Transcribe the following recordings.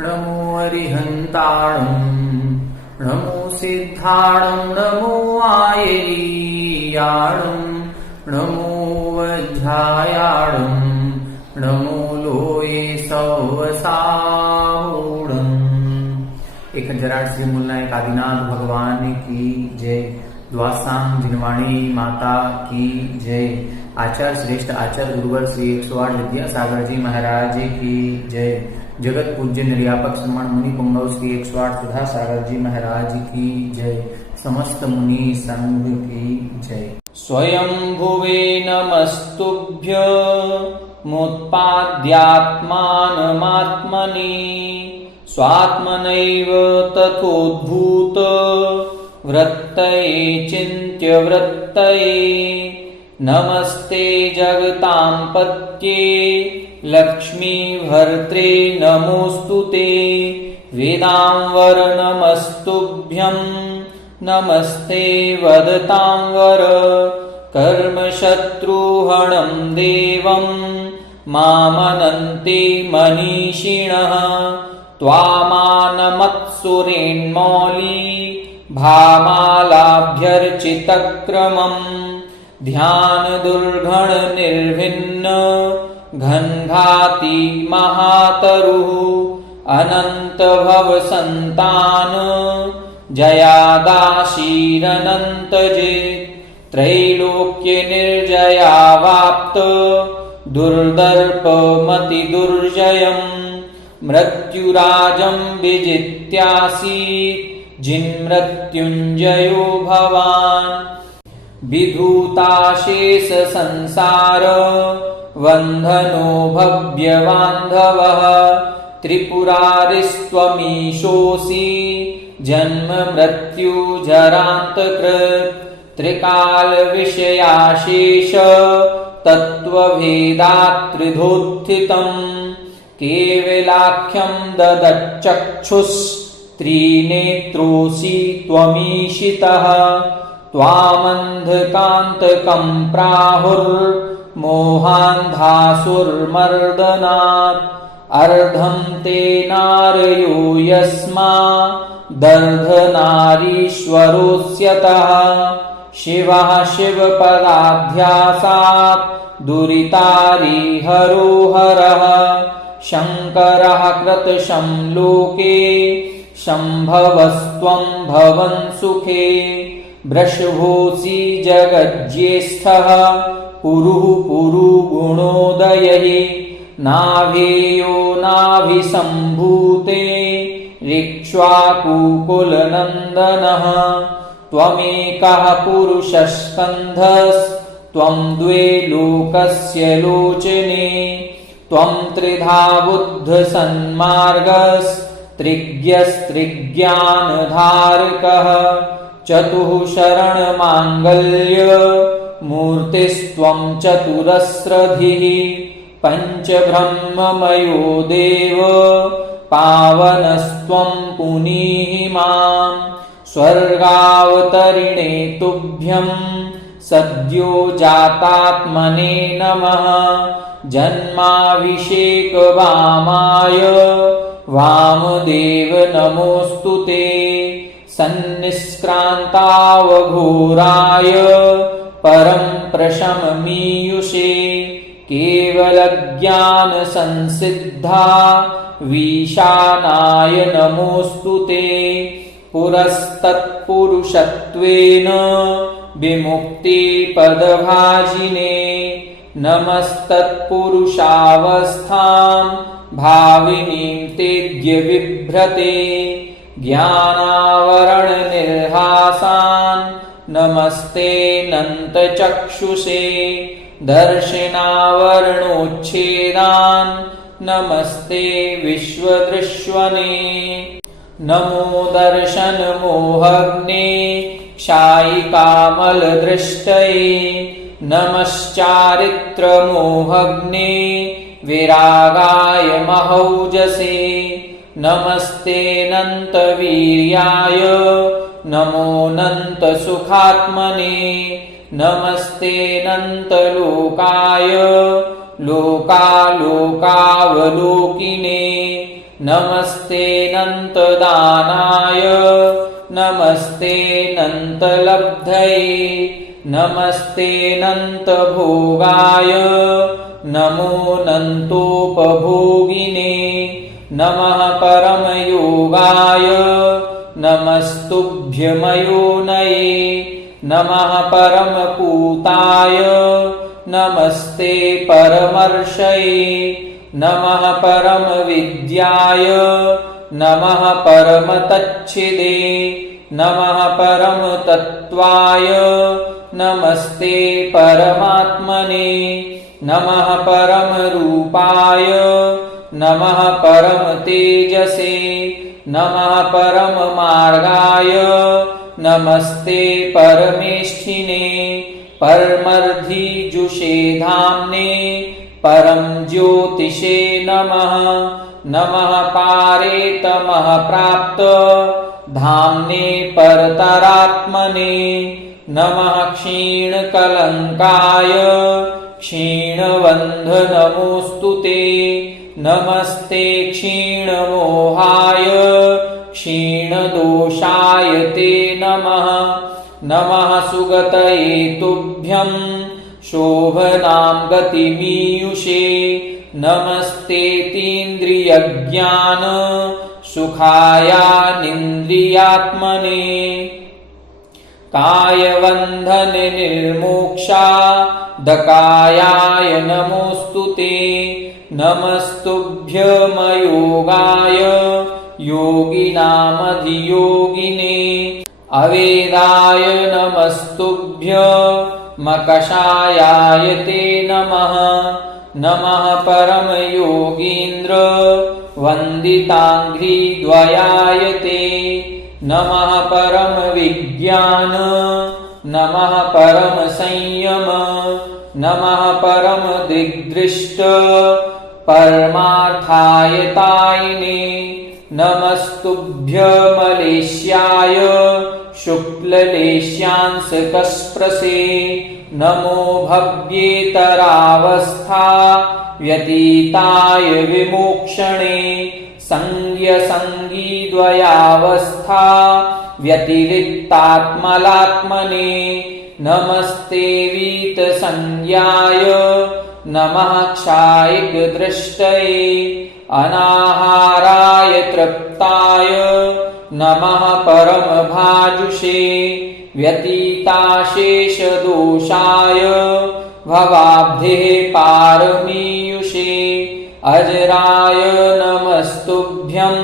नमो अरिहन्ताणं नमो सिद्धाणं नमो आयरीयाणं नमो वज्रायाणं नमो लोये सवसावूणम्। 1008 श्री मूलनायक आदिनाथ भगवान की जय। द्वासांग जिनवाणी माता की जय। आचार्य श्रेष्ठ आचार्य गुरुवर श्री 108 विद्यासागर जी महाराज की जय। जगत पूज्य निर्यापक श्रमण मुनि पुंगव श्री 108 सुधा सागर जी महाराज की जय। समस्त मुनि संघ की जय। स्वयं भुवे नमस्तुभ्य मुत्पाद्यात्मानमात्मनि स्वात्मनैव तथोद्भूत वृत्तये चिन्त्य वृत्तये। नमस्ते जगतां पत्ये लक्ष्मी भर्त्रे नमोस्तुते। वेदांवर नमस्तुभ्यं नमस्ते वदतांवर। कर्मशत्रुहणं देवं मामनन्ते मनीषिणः। त्वामानमत्सुरेन्मौली भामालाभ्यर्चितक्रमम्। ध्यान दुर्गण निर्भिन्न घनघाती महातरुः। अनंत भव संतान जयादाशीरनंत जित्। त्रैलोक्य निर्जयावाप्त दुर्दर्पमति दुर्जयम्। मृत्युराजं विजित्यासीत् जिन्मृत्युञ्जयो भवान्। विधूताशेष संसार वंधनो भव्यबान्धवः। त्रिपुरारिस्त्वमीशोऽसि जन्म मृत्यु जरान्तकृत्। त्रिकाल विषयाशेष तत्त्वभेदात्रिधोत्थितम्। केवलाख्यं ददच्चक्षुस्त्रिनेत्रोऽसि त्वमीशितः। त्वामन्धकान्तकं प्राहुर्मोहान्धासुरमर्दनात्। अर्धं ते नारयो यस्मादर्धनारीश्वरोऽस्यतः। शिवः शिवपदाध्यासात् दुरितारिहरो हरः। शङ्करः कृतशं लोके शम्भवस्त्वं भवन् सुखे। वृषभोऽसि जगज्येष्ठः कुरु कुरु गुणोदयः। नाभेयो नाभिसम्भूते ऋक्ष्वाकुकुलनन्दनः। त्वमेकः पुरुषस्कन्धस्त्वं द्वे लोकस्य लोचने। त्वं त्रिधा बुद्धसन्मार्गस्त्रिज्ञस्त्रिज्ञानधारकः। चतुःशरणमाङ्गल्य मूर्तिस्त्वं चतुरस्रधिः। पञ्चब्रह्ममयो देव पावनस्त्वं पुनीहि माम्। स्वर्गावतरिणे तुभ्यं सद्यो जातात्मने नमः। जन्माभिषेकवामाय वामदेव नमोऽस्तुते। सन्निष्क्रान्तावघोराय परं प्रशममीयुषे। केवलज्ञानसंसिद्धा विशानाय नमोऽस्तुते। पुरस्तत्पुरुषत्वेन विमुक्तिपदभाजिने। नमस्तत्पुरुषावस्थां भाविनीं तेऽद्य बिभ्रते। ज्ञानावरणनिर्हासान् नमस्ते नन्तचक्षुषे। दर्शनावरणोच्छेदान् नमस्ते विश्वदृश्वने। नमो दर्शनमोहग्ने क्षायिकामलदृष्टये। नमश्चारित्रमोहग्ने विरागाय महौजसे। नमस्ते नन्तवीर्याय नमो नन्तसुखात्मने। नमस्ते नन्तलोकाय लोकालोकावलोकिने। नमस्तेऽनन्तदानाय नमस्तेऽनन्तलब्धये नमस्तेऽनन्तभोगाय नमोऽनन्तोपभोगिने नमः परमयोगाय नमस्तुभ्यमयोनये नमः परमपूताय नमस्ते परमर्षये नमः परमविद्याय नमः परमतच्छिदे नमः परमतत्त्वाय नमस्ते परमात्मने नमः परमरूपाय नमः परमतेजसे नमः परममार्गाय नमस्ते परमेष्ठिने परमर्धिजुषे धाम्ने परम ज्योतिषे नमः नमः पारेतमः प्राप्त धाम्ने परतरात्मने नमः क्षीणकलङ्काय क्षीणबन्धनमोऽस्तुते नमस्ते क्षीणमोहाय क्षीणदोषाय ते नमः नमः सुगतये तुभ्यं शोभनां गतिमीयुषे नमस्तेतीन्द्रियज्ञान सुखायानिन्द्रियात्मने कायबन्धननिर्मोक्षादकायाय नमोऽस्तुते नमस्तुभ्यमयोगाय योगिनामधियोगिने अवेदाय नमस्तुभ्यमकषायाय ते नमः नमः परमयोगीन्द्र वन्दिताङ्घ्रिद्वयाय ते नमः परमविज्ञान नमः परमसंयम नमः परमदिग्दृष्ट परमार्थायतायिने नमस्तुभ्यमलेष्याय शुक्ललेश्यांसकस्प्रसे नमो भव्येतरावस्था व्यतीताय विमोक्षणे संज्ञसंगीद्वयावस्था व्यतिरिक्तात्मलात्मने नमस्ते वीतसंज्ञाय नमः क्षायिकदृष्टये अनाहाराय तृप्ताय नमः परमभाजुषे व्यतीताशेषदोषाय भवाब्धेः पारमीयुषे अजराय नमस्तुभ्यं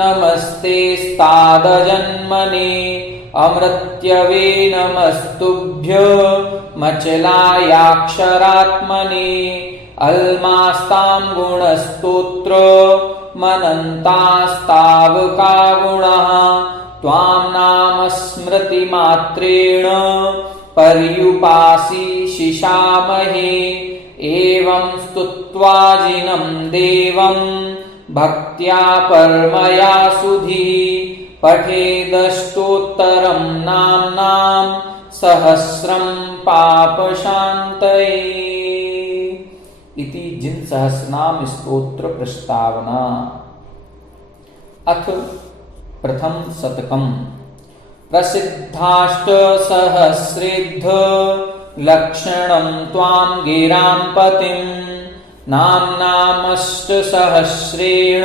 नमस्ते स्तादजन्मने अमृत्यवे नमस्तुभ्यमचलायाक्षरात्मने अल्मास्तां गुणस्तोत्र मनन्तास्तावका गुणः त्वां नाम स्मृतिमात्रेण पर्युपासिषामहे एवं स्तुत्वा जिनं देवं भक्त्या परमया सुधीः पठेदष्टोत्तरं नाम्नां सहस्रं पापशान्तये इति जिन सहस्रनाम स्तोत्र प्रस्तावना। अथ प्रथम शतकम् प्रसिद्धाष्टसहस्रेद्ध लक्षणं त्वां गिरां पतिं नाम्नामष्टसहस्रेण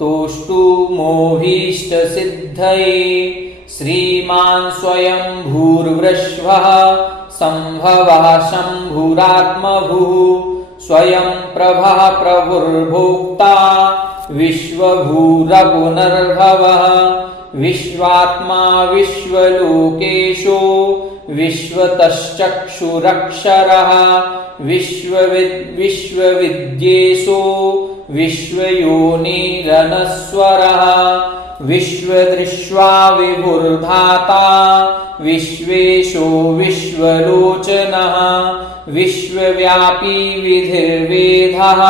तोष्टुमोभीष्टसिद्धये श्रीमान् स्वयं भूर्वृषभः सम्भवः शम्भुरात्मभूः स्वयं प्रभः प्रभुर्भोक्ता विश्वभूरपुनर्भवः विश्वात्मा विश्वलोकेशो विश्वतश्चक्षुरक्षरः विश्वविद्येशो विश्वयोनिरनस्वरः विश्वदृष्ट्वा विभुर्धाता विश्वेशो विश्वलोचनः विश्वव्यापी विधिर्वेदः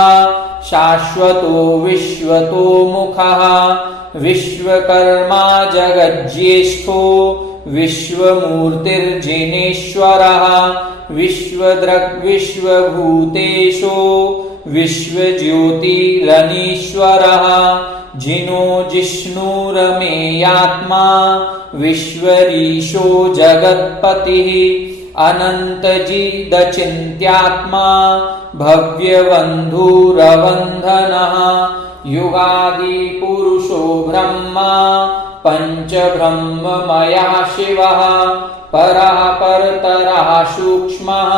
शाश्वतो विश्वतोमुखः विश्वकर्मा जगज्येष्ठो विश्वमूर्तिर्जिनेश्वरः विश्वदृक् विश्वभूतेषु विश्वज्योतिरनीश्वरः जिनो जिष्णुरमेयात्मा विश्वरीशो जगत्पतिः अनन्तजिदचिन्त्यात्मा भव्यबन्धुरवन्धनः युगादिपुरुषो ब्रह्मा पञ्चब्रह्ममयः शिवः परः परतरः सूक्ष्मः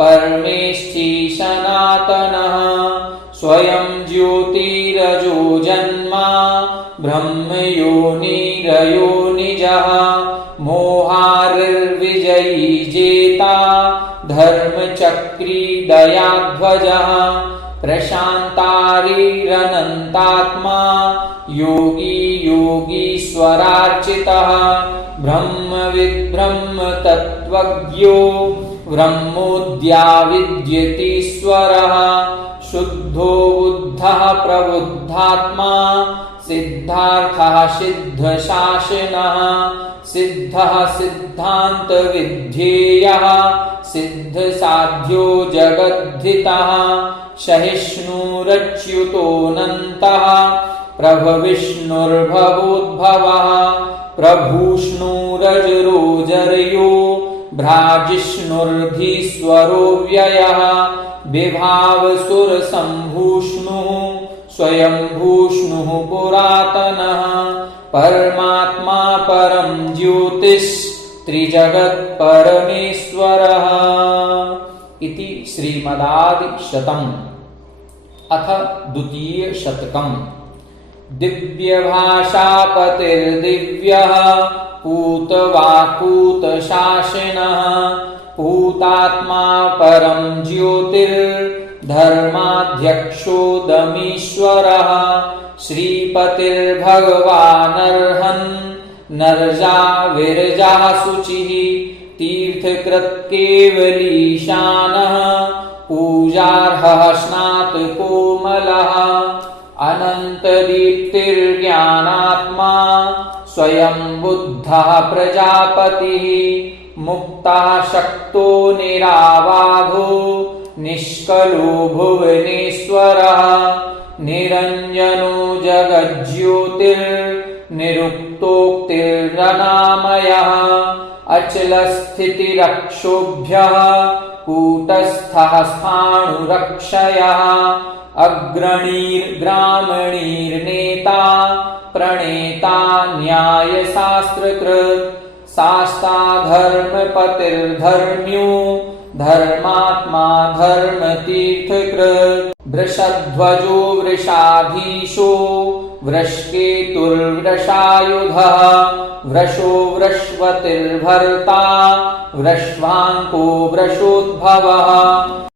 परमेष्ठी सनातनः स्वयं ज्योतिरजो जन्मा ब्रह्मयोनिरयोनिजः मोहारिर्विजयी जेता धर्मचक्री दयाध्वजः प्रशान्तारिरनन्तात्मा योगी योगीश्वरार्चितः ब्रह्मविद् ब्रह्मतत्त्वज्ञो ब्रह्मोऽद्याविद्यतीश्वरः शुद्धो बुद्धः प्रबुद्धात्मा सिद्धार्थः सिद्धशासनः सिद्धः सिद्धान्तविध्येयः सिद्धसाध्यो जगद्धितः सहिष्णुरच्युतोऽनन्तः प्रभविष्णुर्भवोद्भवः प्रभूष्णुरजरोजर्यो भ्राजिष्णुर्धीश्वरो व्ययः विभावसुरसम्भूष्णुः स्वयंभूष्णुः पुरातनः परमात्मा परं ज्योतिस्त्रिजगत्परमेश्वरः इति श्रीमदादिशतम् अथ द्वितीयशतकम् दिव्यभाषापतिर्दिव्यः पूतवाक्पूतशासिनः पूतात्मा परं ज्योतिर्धर्माध्यक्षोऽदमीश्वरः श्रीपतिर्भगवानर्हन् नरजा विरजाः शुचिः तीर्थकृत्केवलीशानः पूजार्हः स्नातकोमलः अनन्तदीप्तिर्ज्ञानात्मा स्वयं बुद्धः प्रजापतिः मुक्तः शक्तो निराबाधो निष्कलो भुवनेश्वरः निरञ्जनो जगज्योतिर्निरुक्तोक्तिरनामयः अचलस्थितिरक्षोभ्यः कूटस्थः स्थाणुरक्षयः अग्रणीर्ग्रामणीर्नेता प्रणेता न्यायशास्त्रकृत् शास्ता धर्मपतिर्धर्म्यो धर्मात्मा धर्मतीर्थकृत् वृषध्वजो वृषाधीशो वृषकेतुर्वृषायुधः वृषो वृषवतिर्भर्ता वृष्वाङ्को वृषोद्भवः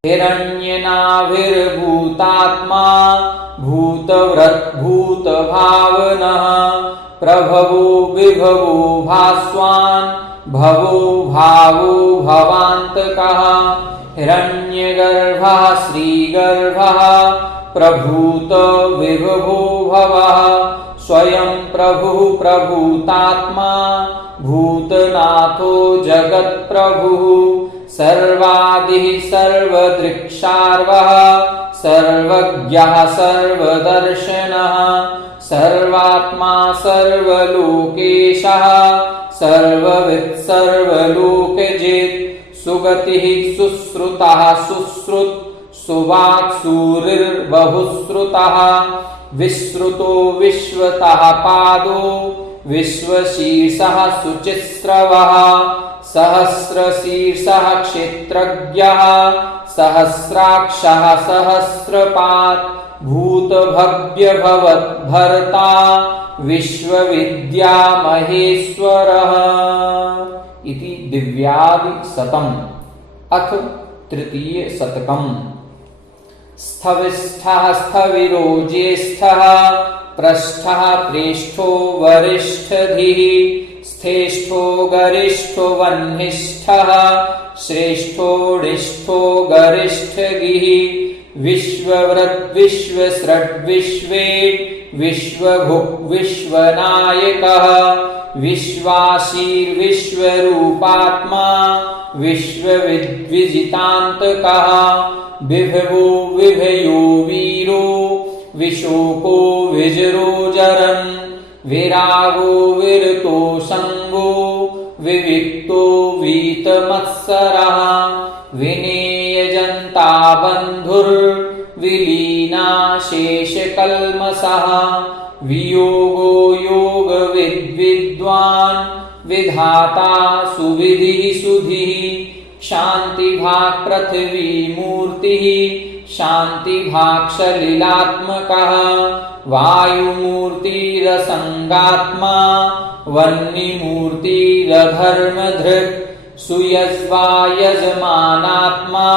हिरण्यनाभिर्भूतात्मा भूतभावनः प्रभवो विभवो भास्वान् भवो भावो भवान्तकः हिरण्यगर्भः श्रीगर्भः प्रभूत विभवो भवः स्वयं प्रभुः प्रभूतात्मा भूतनाथो जगत्प्रभुः सर्वादिः सर्वदृक्सार्वः सर्वज्ञः सर्वदर्शनः सर्वात्मा सर्वलोकेशः सर्ववित् सर्वलोकजित् सुगतिः सुश्रुतः सुश्रुत् सुवाक् सूरिर्बहुश्रुतः विश्रुतो विश्वतः पादो विश्वशीर्षः शुचिस्रवः सहस्रशीर्षः क्षेत्रज्ञः सहस्राक्षः सहस्रपात् भूतभव्यभवद्भर्ता विश्वविद्या महेश्वरः इति दिव्यादिशतम् अथ तृतीयशतकम् स्थविष्ठः स्थविरो ज्येष्ठः पृष्ठः प्रेष्ठो वरिष्ठधिः स्थेष्ठो गरिष्ठो वह्निष्ठः श्रेष्ठोडिष्ठो गरिष्ठगिः विश्ववृत् विश्वसृट् विश्वेट् विश्वभुक् विश्वनायकः विश्वासीर्विश्वरूपात्मा विश्वविद्विजितान्तकः विभवो विभयो वीरो विशोको विजरोजरन् विरागो विरतो संगो विविक्तो वीतमत्सरः विनेयजन्ता बन्धुर्विलीना शेषकल्मषः वियोगो योगविद्वान् विधाता सुविधिः सुधिः शान्तिभाक् पृथिवी मूर्तिः शान्तिभाक् सलिलात्मकः वायुमूर्तिरसङ्गात्मा वह्निमूर्तिरधर्मधृक् सुयज्वा यजमानात्मा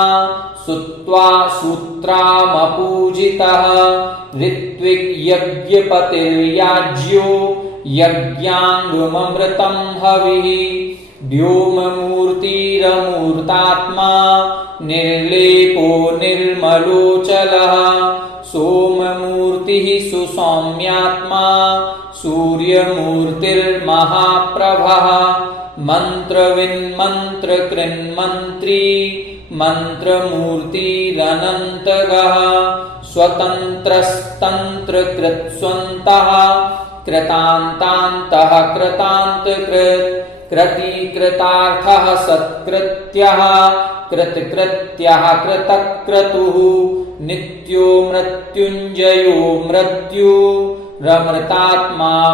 सुत्वा सूत्रामपूजितः ऋत्विक् यज्ञपतिर्याज्यो यज्ञाङ्गममृतं हविः व्योममूर्तिरमूर्तात्मा निर्लेपो निर्मलोचलः सोममूर्तिः सुसौम्यात्मा सूर्यमूर्तिर्महाप्रभः मन्त्रविन्मन्त्रकृन्मन्त्री मन्त्रमूर्तिरनन्तगः स्वतन्त्रस्तन्त्रकृत्स्वन्तः कृतान्तान्तः कृतान्तकृत् कृतीकृतार्थः सत्कृत्यः कृतकृत्यः कृतक्रतुः नित्यो मृत्युञ्जयो मृत्युरमृतात्मा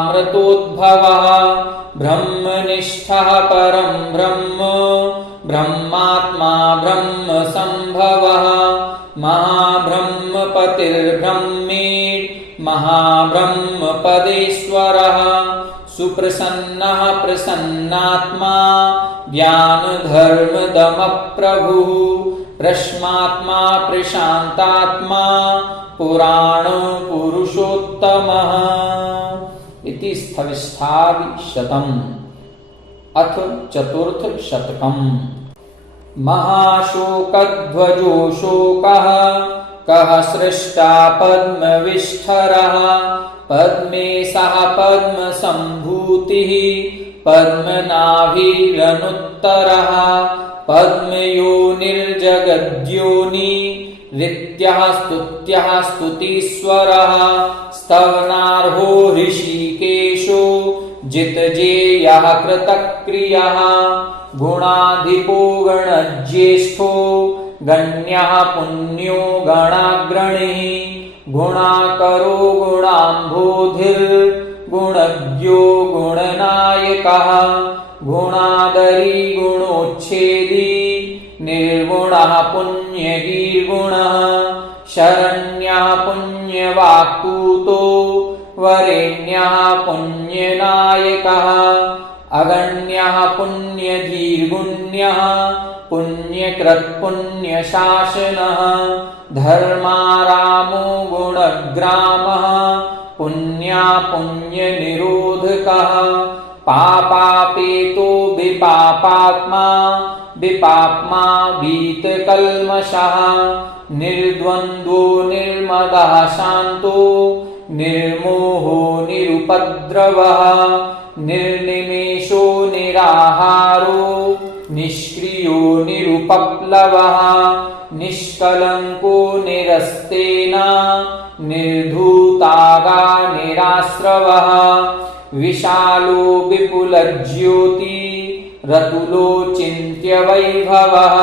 मृतोद्भवः ब्रह्मनिष्ठः परं ब्रह्म ब्रह्मात्मा ब्रह्मसम्भवः महाब्रह्मपतिर्ब्रह्मेट् महाब्रह्मपदेश्वरः सुप्रसन्नः प्रसन्नात्मा ज्ञानधर्मदमप्रभुः प्रश्मात्मा प्रशान्तात्मा पुराणपुरुषोत्तमः इति स्थविष्ठादिशतम् अथ चतुर्थशतकम् महाशोकध्वजो शोकः कः सृष्टा पद्मविष्ठरः पद्मे सह पद्मसम्भूतिः पद्मनाभिरनुत्तरः पद्मयोनिर्जगद्योनि ऋत्यः स्तुत्यः स्तुतीश्वरः स्तवनार्हो ऋषिकेशो जितजेयः कृतक्रियः गुणाधिपो गणज्येष्ठो गण्यः पुण्यो गणाग्रणिः गुणाकरो गुणाम्भोधिर्गुणज्ञो गुणनायकः गुणादरी गुणोच्छेदी निर्गुणः पुण्यगीर्गुणः शरण्यः पुण्यवाक्पूतो वरेण्यः पुण्यनायकः अगण्यः पुण्यधीर्गुण्यः पुण्यकृत्पुण्यशासनः धर्मारामो गुणग्रामः पुण्या पुण्यनिरोधकः पापापेतो विपापात्मा विपाप्मा वीतकल्मषः निर्द्वन्द्वो निर्मदः शान्तो निर्मोहो निरुपद्रवः निर्निमेषो निराहारो निष्क्रियो निरुपप्लवः निष्कलङ्को निरस्तेन निर्धूतागा निराश्रवः विशालो विपुलज्योति रतुलो चिन्त्यवैभवः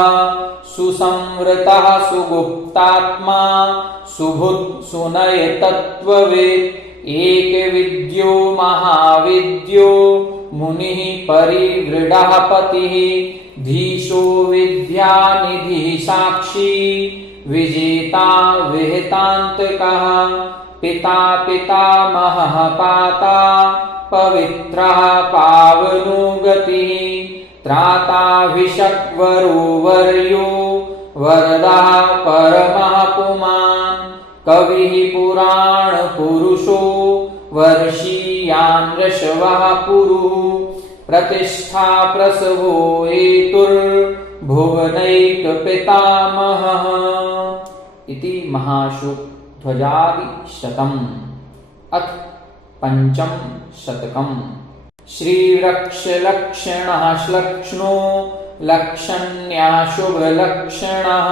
सुसंवृतः सुगुप्तात्मा सुभुत् सुनयतत्त्ववित् एकविद्यो महाविद्यो मुनिः परिवृढः पतिः धीशो विद्यानिधिः साक्षी विजेता विहितान्तकः पिता पितामहः पाता पवित्रः पावनो गतिः त्राताभिषक्वरो वर्यो वरदः परमः पुमान् कविः पुराणपुरुषो वर्षीयान् ऋषवः पुरुः प्रतिष्ठा प्रसवो हेतुर्भुवनैकपितामहः इति महाशोकध्वजादिशतम् अथ पंचम शतकम् श्रीरक्षलक्षणः श्लक्ष्णो लक्षण्यः शुभलक्षणः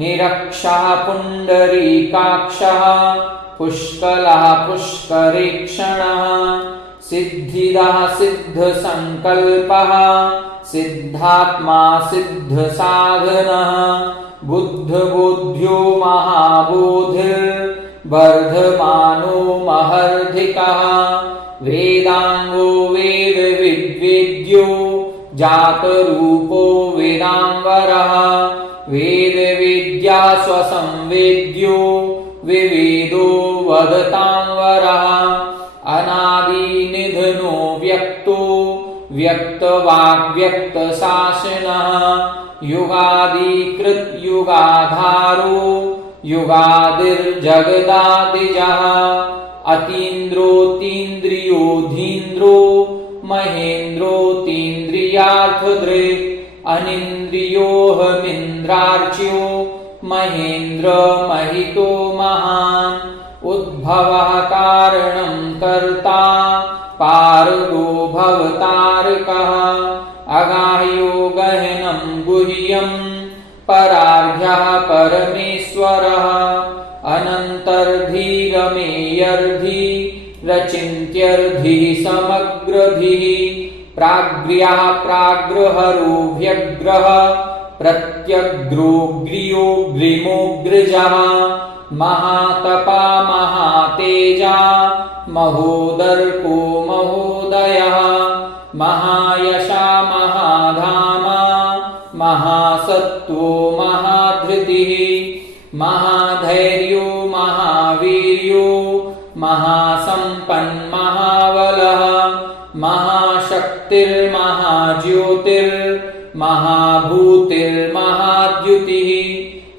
निरक्षः पुण्डरीकाक्षः पुष्कलः पुष्करेक्षणः सिद्धिदः सिद्धसङ्कल्पः सिद्धात्मा सिद्धसाधनः बुद्धबुद्ध्यो महाबोधिर्वर्धमानो महर्धिकः वेदांगो वेदविद्वेद्यो जातरूपो वेदांवरः वेदविद्या स्वसंवेद्यो विवेदो वदतांवरः अनादिनिधनो व्यक्तो व्यक्तवाग्व्यक्तशासनः युगादिकृत युगाधारो युगादिर्जगदादिजः अतीन्द्रोतीन्द्रियोधीन्द्रो महेन्द्रोतीन्द्रियार्थदृक् अनिन्द्रियोऽहमिन्द्रार्च्यो महेन्द्र महितो महान् उद्भवः कारणं कर्ता पारगो भवतारकः अगाह्यो गहनं गुह्यं परार्घ्यः परमेश्वरः अनन्तर्धिगमेयर्धि रचिन्त्यर्धि समग्रधिः प्राग्र्यः प्राग्रहरो व्यग्रः प्रत्यग्रोऽग्र्योऽग्रिमोऽग्रजः महातपा महातेजा महोदर्पो महोदयः महायशा महाधामा महासत्त्वो महाधृतिः महाधैर्यो महावीर्यो महासम्पन्महाबलः महाशक्तिर्महाज्योतिर्महाभूतिर्महाद्युतिः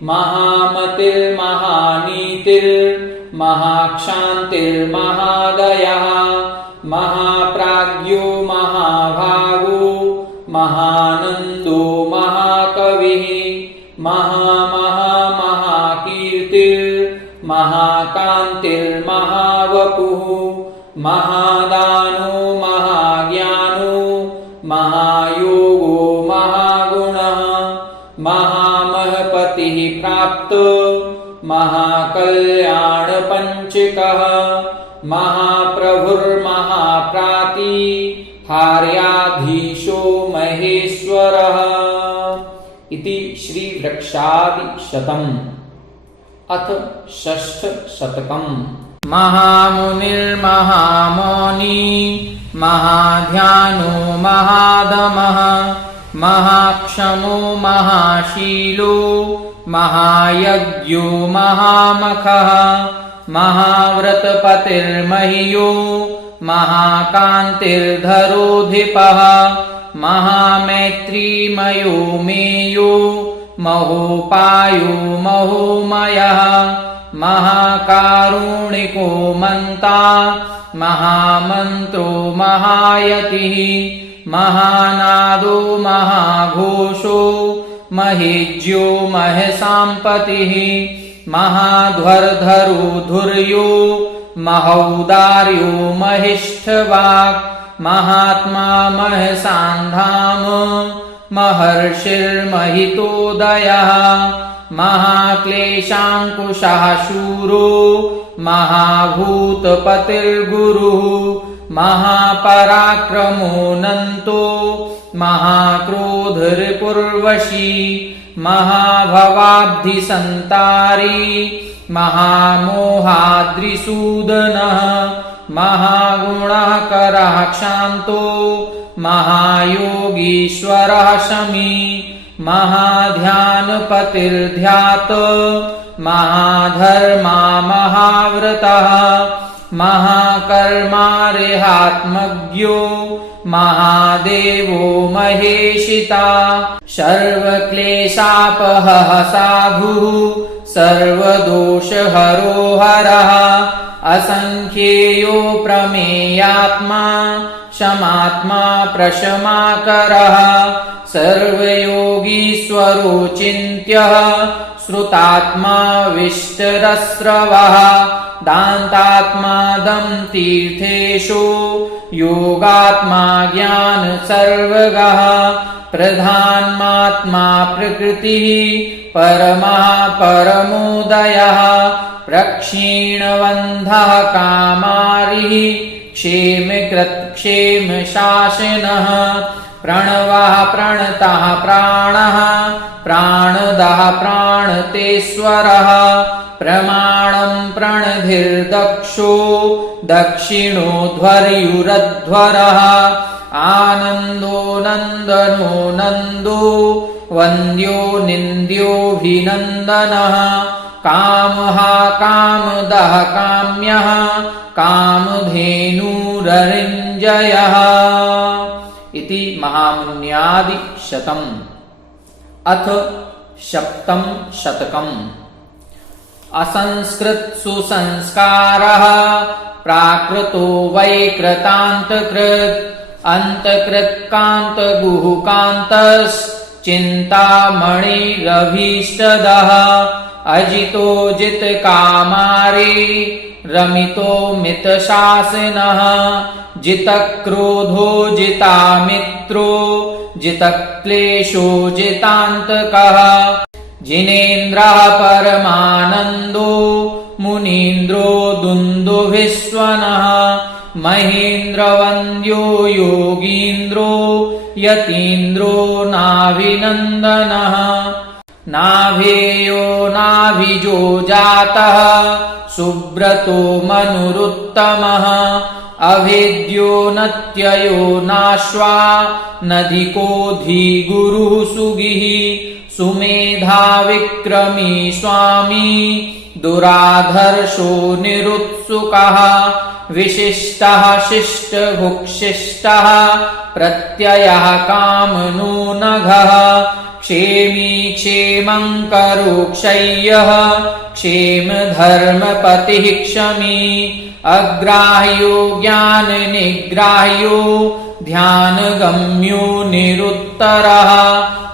महामतिर्महानीतिर्महाक्षान्तिर्महादयः महाप्राज्ञो महाभागो महानन्दो महाकविः महाकान्तिर्महावपुः महादानो महाज्ञानो महायोगो महागुणः महामहपतिः प्राप्तो महाकल्याणपञ्चकः महाप्रभुर्महाप्रातिहार्याधीशो महेश्वरः इति श्रीवृक्षादिशतम् अथ षष्ठशतकम् महामुनिर्महामौनी महाध्यानो महादमः महाक्षमो महाशीलो महायज्ञो महामखः महाव्रतपतिर्मह्यो महाकान्तिर्धरोधिपः महामैत्रीमयो मेयो महोपायो महोमयः महाकारुणिको मन्ता महामन्त्रो महायतिः महानादो महाघोषो महेज्यो महसाम्पतिः महाध्वर्धरो धुर्यो महौदार्यो महिष्ठवाक् महात्मा महसान्धाम महर्षिर्महितोदयः महाक्लेशाङ्कुशः शूरो महाभूतपतिर्गुरुः महापराक्रमोऽनन्तो महाक्रोधरिपुर्वशी महाभवाब्धिसन्तारी महामोहाद्रिसूदनः महागुणः करः क्षान्तो महायोगीश्वरः शमी महाध्यानपतिर्ध्यात महाधर्मा महाव्रतः महाकर्मारिहात्मज्ञो महादेवो महेशिता सर्वक्लेशापहः साधुः सर्वदोषहरो हरः असंख्येयो प्रमेयात्मा शमात्मा प्रशमाकरः सर्वयोगीश्वरो चिन्त्यः श्रुतात्मा विष्टरस्रवः दान्तात्मा दं तीर्थेषु योगात्मा ज्ञान सर्वगः प्रधान्मात्मा प्रकृतिः परमः परमोदयः प्रक्षीणवन्धः कामारिः क्षेमकृत् क्षेमशासिनः प्रणवः प्रणतः प्राणः प्राणदः प्राणतेश्वरः प्रमाणं प्रणधिर्दक्षो दक्षिणोध्वर्युरध्वरः आनन्दो नन्दनो नन्दो वन्द्यो निन्द्योऽभिनन्दनः कामः कामदः काम्यः कामधेनुररिञ्जयः इति महामुन्यादिशतम्। अथ सप्तम शतकम्। असंस्कृत सुसंस्कारः प्राकृतो वैकृतान्तकृत् अन्तकृत् कान्तगुहुकान्तश्चिन्तामणिरभीष्टदः अजितो जितकामारे रमितो मितशासिनः जितक्रोधो जितामित्रो जितक्लेशो जितान्तकः जिनेन्द्रः परमानन्दो मुनीन्द्रो दुन्दुभिस्वनः महेन्द्रवन्द्यो योगीन्द्रो यतीन्द्रो नाभिनन्दनः नाभेयो नाभिजो जातः सुब्रतो मनुरुत्तमः अभेद्यो नत्ययो नाश्वा नदिको धीगुरुः सुगिः सुमेधा विक्रमी स्वामी दुराधर्षो निरुत्सुकः विशिष्टः शिष्टभुक्शिष्टः प्रत्ययः कामनो नघः क्षेमी क्षेमङ्करो क्षय्यः क्षेमधर्मपतिः क्षमी अग्राह्यो ज्ञाननिग्राह्यो ध्यानगम्यो निरुत्तरः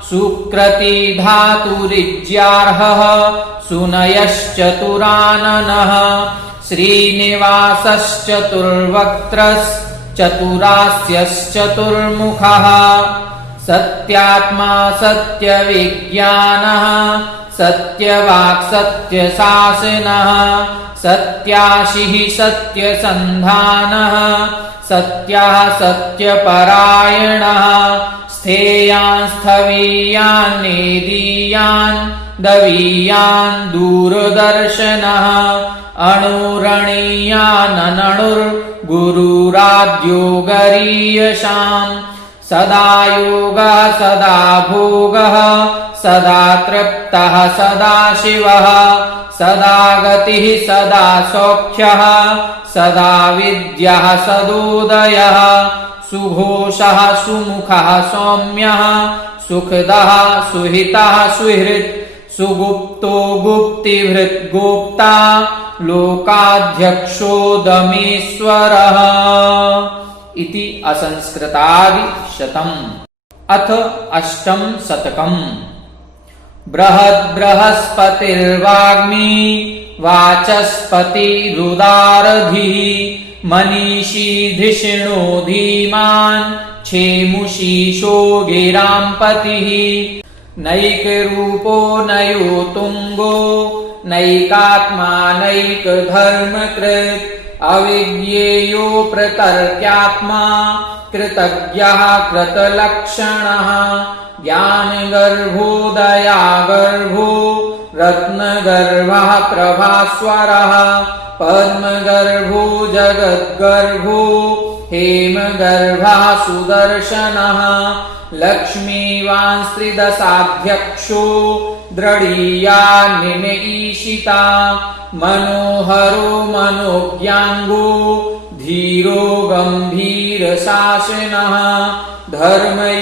सुकृती धातुरिज्यार्हः सुनयश्चतुराननः श्रीनिवासश्चतुर्वक्त्रश्चतुरास्यश्चतुर्मुखः सत्यात्मा सत्यविज्ञानः सत्यवाक् सत्यशासनः सत्याशिः सत्यसन्धानः सत्यः सत्यपरायणः स्थेयान् स्थवीयान् नेदीयान् दवीयान् दूरदर्शनः अणुरणीयाननणुर्गुरुराद्यो गरीयशाम् सदा योगः सदा भोगः सदा तृप्तः सदा शिवः सदा गतिः सदा सौख्यः सदा विद्यः सदोदयः सुघोषः सुमुखः सौम्यः सुखदः सुहितः सुहृत् सुगुप्तो गुप्तिभृत् गोप्ता लोकाध्यक्षो दमेश्वरः इति असंस्कृतादिशतम्। अथ अष्टम शतकम्। बृहद्बृहस्पतिर्वाग्मी वाचस्पतिरुदारधिः मनीषी धिषणो धीमान् क्षेमुषीशो गिराम्पतिः नैकरूपो नयो तुङ्गो नैकात्मा नैकधर्मकृत् अविज्ञेयो प्रतर्क्यात्मा कृतज्ञः कृतलक्षणः ज्ञानगर्भो दयागर्भो रत्नगर्भः प्रभास्वरः पद्मगर्भो जगद्गर्भो हेमगर्भः सुदर्शनः लक्ष्मीवांस्त्रिदशाध्यक्षो द्रढीयान्निमीशिता मनोहरो मनोज्ञाङ्गो धीरो गम्भीरशासनः धर्मयूपोदयायागो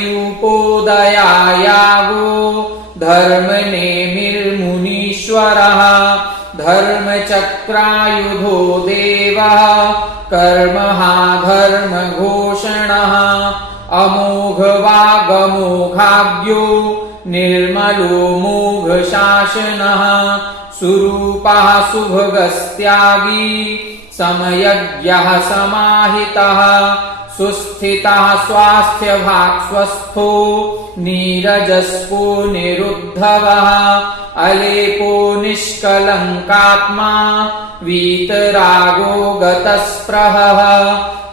धर्मनेमिर्मुनीश्वरः धर्मचक्रायुधो देवः कर्महा धर्मघोषणः अमोघवागमोघाज्ञो निर्मलो मोघशासनः सुरूपः सुभगस्त्यागी समयज्ञः समाहितः सुस्थितः स्वास्थ्यभाक् स्वस्थो नीरजस्को निरुद्धवः अलेपो निष्कलङ्कात्मा वीतरागो गतस्पृहः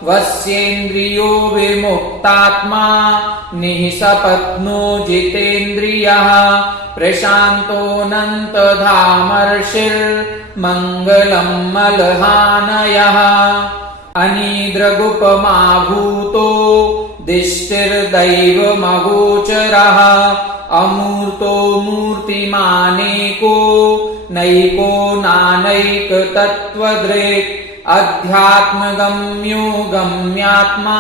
वस्येन्द्रियो विमुक्तात्मा निःसपत्नो जितेन्द्रियः प्रशान्तोऽनन्तधामर्षिर्मङ्गलं मलहानयः अनिद्रगुपमा भूतो दिष्टिर्दैवमगोचरः अमूर्तो मूर्तिमानेको नैको नानैकतत्त्वदृक् अध्यात्मगम्यो गम्यात्मा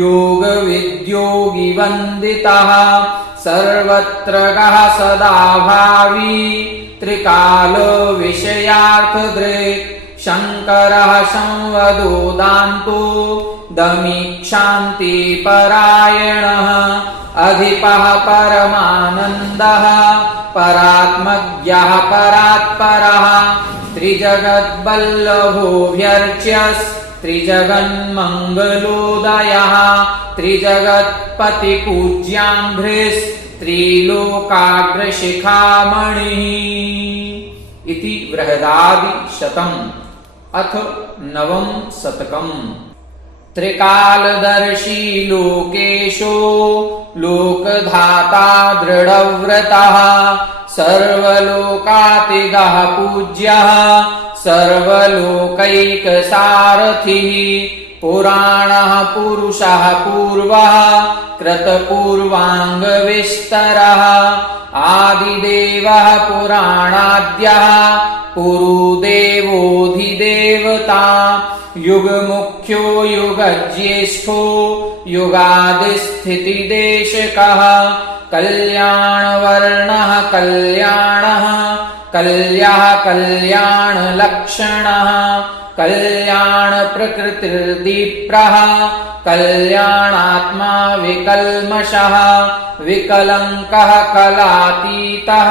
योगविद्योगिवन्दितः सर्वत्र गः सदा भावी त्रिकालविषयार्थदृक् शङ्करः संवदोदान्तो दमीक्षान्तिपरायणः अधिपः परमानन्दः परात्मज्ञः परात्परः त्रिजगद्वल्लभोऽभ्यर्च्यस्त्रिजगन्मङ्गलोदयः त्रिजगत्पतिपूज्याङ्घ्रिस्त्रीलोकाग्रशिखामणिः इति बृहदादिशतम् अथ नवम शतकम् त्रिकालदर्शी लोकेशो लोकधाता दृढव्रतः सर्वलोकातिगः पूज्यः सर्वलोकैकसारथिः पुराणः पुरुषः पूर्वः कृतपूर्वाङ्गविस्तरः आदिदेवः पुराणाद्यः पुरुदेवोऽधिदेवता युगमुख्यो युगज्येष्ठो युगादिस्थितिदेशकः कल्याणवर्णः कल्याणः कल्याः कल्याणलक्षणः कल्याणप्रकृतिर्दीप्रः कल्याणात्मा विकल्मषः विकलङ्कः कलातीतः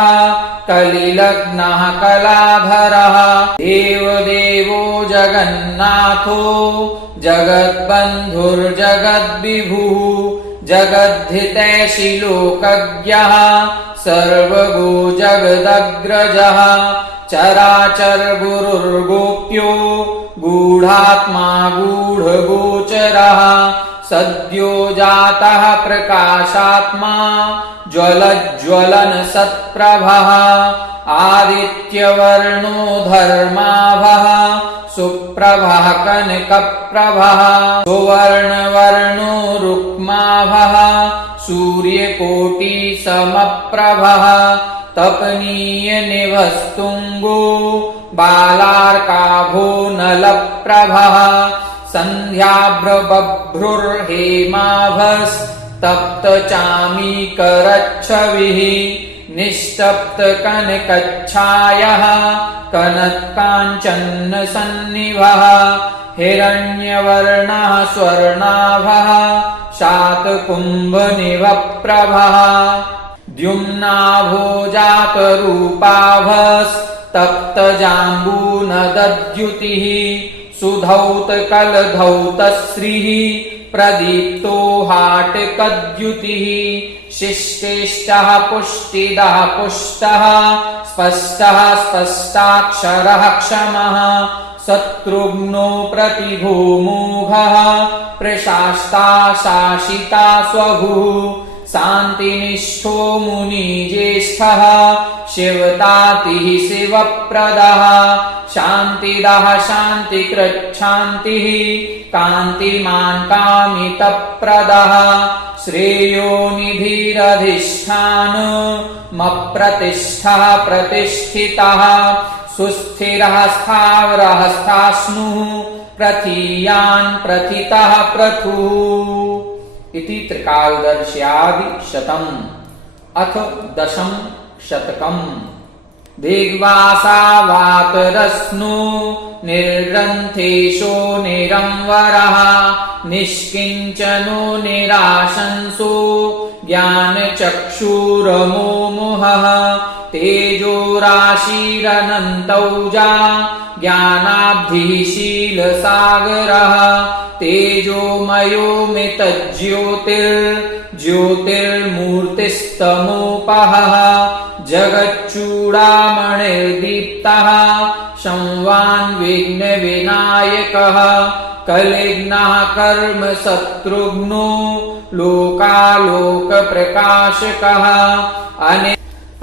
कलिलग्नः कलाधरः देवदेवो जगन्नाथो जगद्बन्धुर्जगद्विभुः जगद्धितैषिलोकज्ञः सर्वगो जगदग्रजः चराचर गुरुर्गोप्यो गूढात्मा गूढगोचरः सद्यो जातः प्रकाशात्मा ज्वलज्ज्वलन सत्प्रभः आदित्यवर्णो धर्माभः सुप्रभः कनकप्रभः सुवर्णवर्णो रुक्माभः सूर्यकोटिसमप्रभः तपनीयनिभस्तुङ्गो बालार्काभो नलप्रभः सन्ध्याभ्रबभ्रुर्हेमाभस्तप्तचामीकरच्छविः निष्तप्तकनकच्छायः कनत्काञ्चनसन्निभः हिरण्यवर्णः स्वर्णाभः शातकुम्भनिभप्रभः द्युम्नाभो जातरूपाभस्तप्तजाम्बूनदद्युतिः सुधौतकलधौतश्रीः प्रदीप्तो हाटकद्युतिः शिष्टेष्टः पुष्टिदः पुष्टः स्पष्टः स्पष्टाक्षरः क्षमः शत्रुघ्नो प्रतिभो मोघः प्रशास्ता शासिता स्वभुः शान्तिनिष्ठो मुनिज्येष्ठः शिवतातिः शिवप्रदः शान्तिदः शान्तिकृच्छान्तिः कान्तिमान् कामितप्रदः श्रेयो निधिरधिष्ठानमप्रतिष्ठः प्रतिष्ठितः सुस्थिरः स्थावरः स्थास्नुः प्रथीयान् प्रथितः प्रथुः इति त्रिकालदर्श्यादिशतम् अथ दशम शतकम् दिग्वासावातरस्नो निर्ग्रन्थेशो निरंवरः निष्किञ्चनो निराशंसो ज्ञानचक्षुरमोमुहः तेजो राशिरनन्तौजा ज्ञानाब्धिः शीलसागरः तेजोमयोमितज्योतिर्ज्योतिर्मूर्तिस्तमोपहः जगच्चूडामणिर्दीप्तः संवान् विघ्नविनायकः कलिघ्नः कर्म शत्रुघ्नो लोकालोकप्रकाशकः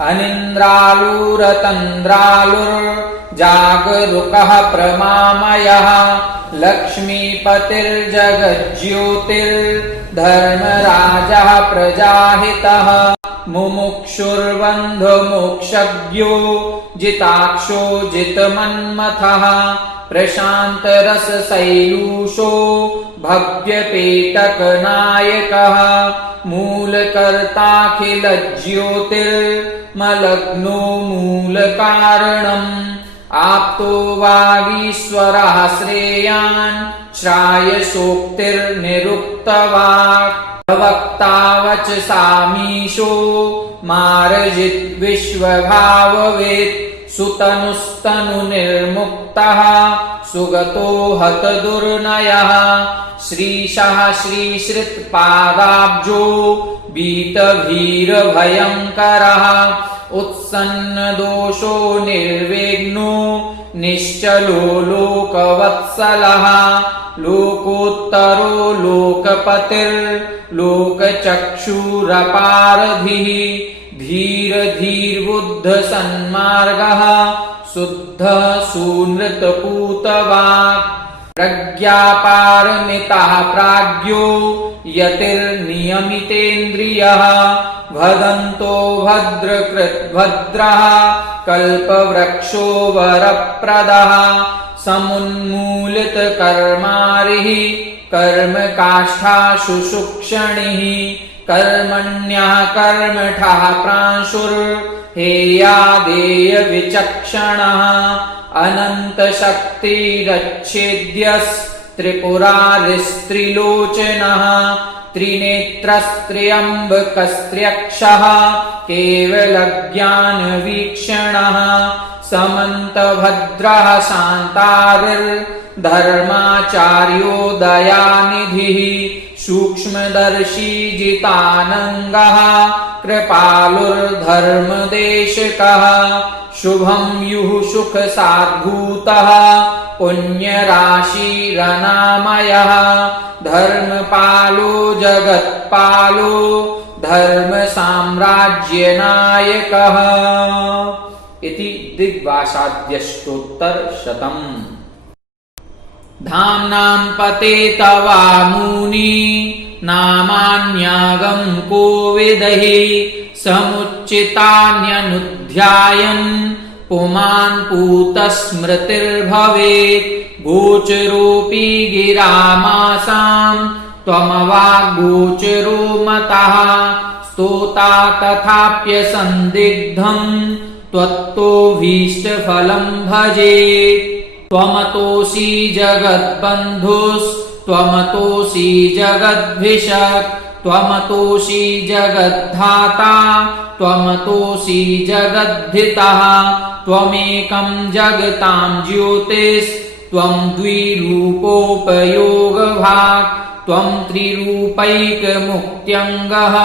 अनिन्द्रालुरतन्द्रालुर्जागरूकः प्रमामयः लक्ष्मीपतिर्जगज्योतिर्धर्मराजः प्रजाहितः मुमुक्षुर्बन्धुमोक्षज्ञो जिताक्षो जितमन्मथः प्रशान्तरसशैलूषो भव्यपेटकनायकः मूलकर्ताखिलज्योतिर्मलग्नो मूलकारणम् आप्तो वागीश्वरः श्रेयान् श्रायसोक्तिर्निरुक्तवाक् प्रवक्ता वचसामीशो मार्जिद्विश्वभाववेत् सुतनुस्तनुनिर्मुक्तः सुगतो हतदुर्नयः श्रीशः श्रीश्रितपादाब्जो बीतभीरभयङ्करः उत्सन्नदोषो निर्विघ्नो निश्चलो लोकवत्सलः लोकोत्तरो लोकपतिर्लोकचक्षुरपारधिः धीर्बुद्धसन्मार्गः शुद्धः सुनृतपूतवाक् प्रज्ञापारमितः प्राज्ञो यतिर्नियमितेन्द्रियः भदन्तो भद्रकृद्भद्रः कल्पवृक्षो वरप्रदः समुन्मूलितकर्मारिः कर्मकाष्ठासु सूक्ष्मणिः कर्मण्यः कर्मठः प्रांशुर्हेयादेयविचक्षणः अनन्तशक्तिरच्छेद्यस्त्रिपुरारिस्त्रिलोचनः त्रिनेत्रस्त्र्यम्बकस्त्र्यक्षः केवलज्ञानवीक्षणः समन्तभद्रः शान्तारिर्धर्माचार्यो दयानिधिः सूक्ष्मदर्शी जितानङ्गः कृपालुर्धर्मदेशकः शुभं युः सुखसाद्भूतः पुण्यराशिरनामयः धर्मपालो जगत्पालो धर्मसाम्राज्यनायकः इति दिग्भाषाद्यष्टोत्तरशतम्। धाम्नां पतेतवामूनि नामान्यागं को विदहि समुच्चितान्यनुध्यायन् पुमान् पूतस्मृतिर्भवेत् गोचरोऽपि गिरामासां त्वमवाग्गोचरो मतः स्तोता तथाप्यसन्दिग्धं त्वत्तोऽभीष्टफलं भजेत् त्वमतोऽसि जगद्बन्धुस्त्वमतोऽसि जगद्भिषक् त्वमतोऽसि जगद्धाता त्वमतोऽसि जगद्धितः त्वमेकं जगतां ज्योतिस्त्वं द्विरूपोपयोगभाक् त्वं त्रिरूपैकमुक्त्यङ्गः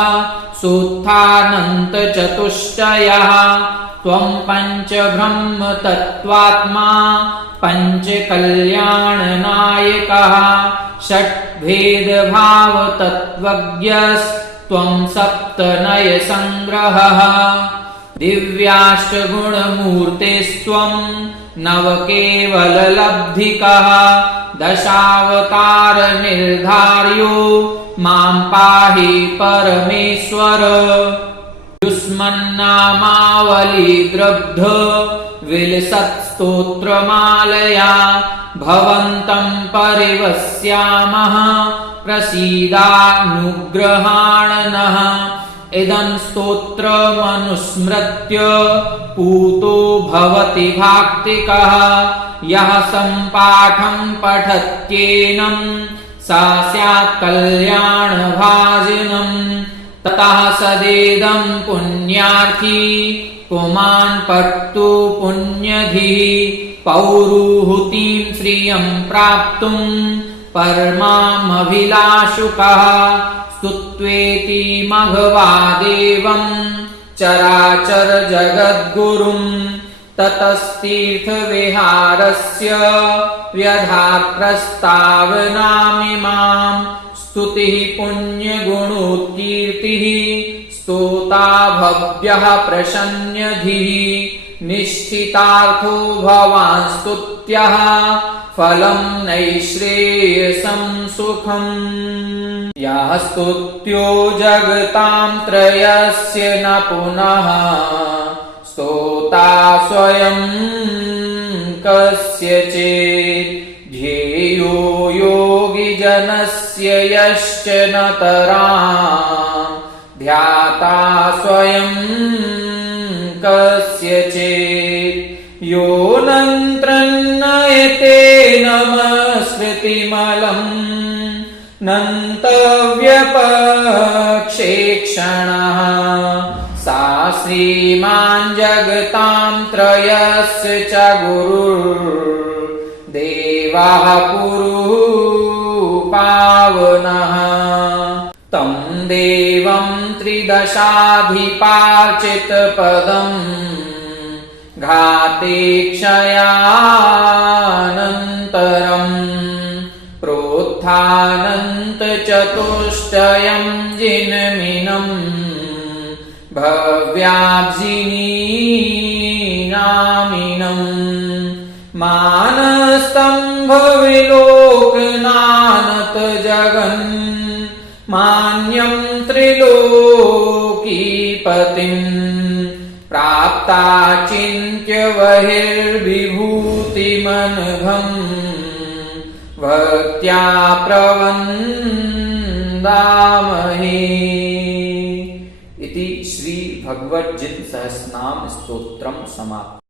सोत्थानन्तचतुष्टयः त्वं पञ्चब्रह्मतत्त्वात्मा पञ्चकल्याणनायकः षट्भेदभावतत्त्वज्ञस्त्वं सप्तनयसङ्ग्रहः दिव्याष्टगुणमूर्तिस्त्वं नवकेवललब्धिकः दशावतारनिर्धार्यो मां पाहि परमेश्वर युष्मन्नामावलिद्रब्ध विलसत्स्तोत्रमालया भवन्तं परिवस्यामः प्रसीदानुग्रहाण नः इदं स्तोत्रमनुस्मृत्य पूतो भवति भाक्तिकः यः सम्पाठं पठत्येनं सा स्यात् कल्याणभाजनम् ततः सदेदं पुण्यार्थी पुमान् पट्टु पुण्यधिः पौरुहूतिं श्रियं प्राप्तुं परमामभिलाषुकः स्तुत्वेति मघवादेवं चराचर जगद्गुरुं ततस्तीर्थविहारस्य व्यधात् प्रस्तावनामिमां स्तुतिः पुण्यगुणोत्कीर्तिः स्तोता भव्यः प्रसन्नधिः निष्ठितार्थो भवान् स्तुत्यः फलं नैश्रेयसं सुखम् यः स्तुत्यो जगतां त्रयस्य न पुनः स्तोता स्वयं कस्यचित् ध्येयो योगिजनस्य यश्च न तराम् ध्याता स्वयं कस्यचित् यो नन्त्रन्नयते नमस्कृतिमलम् नन्तव्यपक्षेक्षणः सा श्रीमान् जगतां त्रयस्य च गुरुर्देवः पुरुपावनः तं देवं त्रिदशाधिपार्चितपदम् घातेक्षयानन्तरम् प्रोत्थानन्तचतुष्टयं जिनमिनम् भव्याब्जिनीनामिनम् मानस्तम्भविलोकनानत जगन् मान्यं त्रिलोकीपतिम् प्राप्ताचिन्त्य बहिर्विभूतिमनघम् भक्त्या प्रवन्दामहे। इति श्री भगवद्गीता सहस्रनाम स्तोत्रम समाप्त।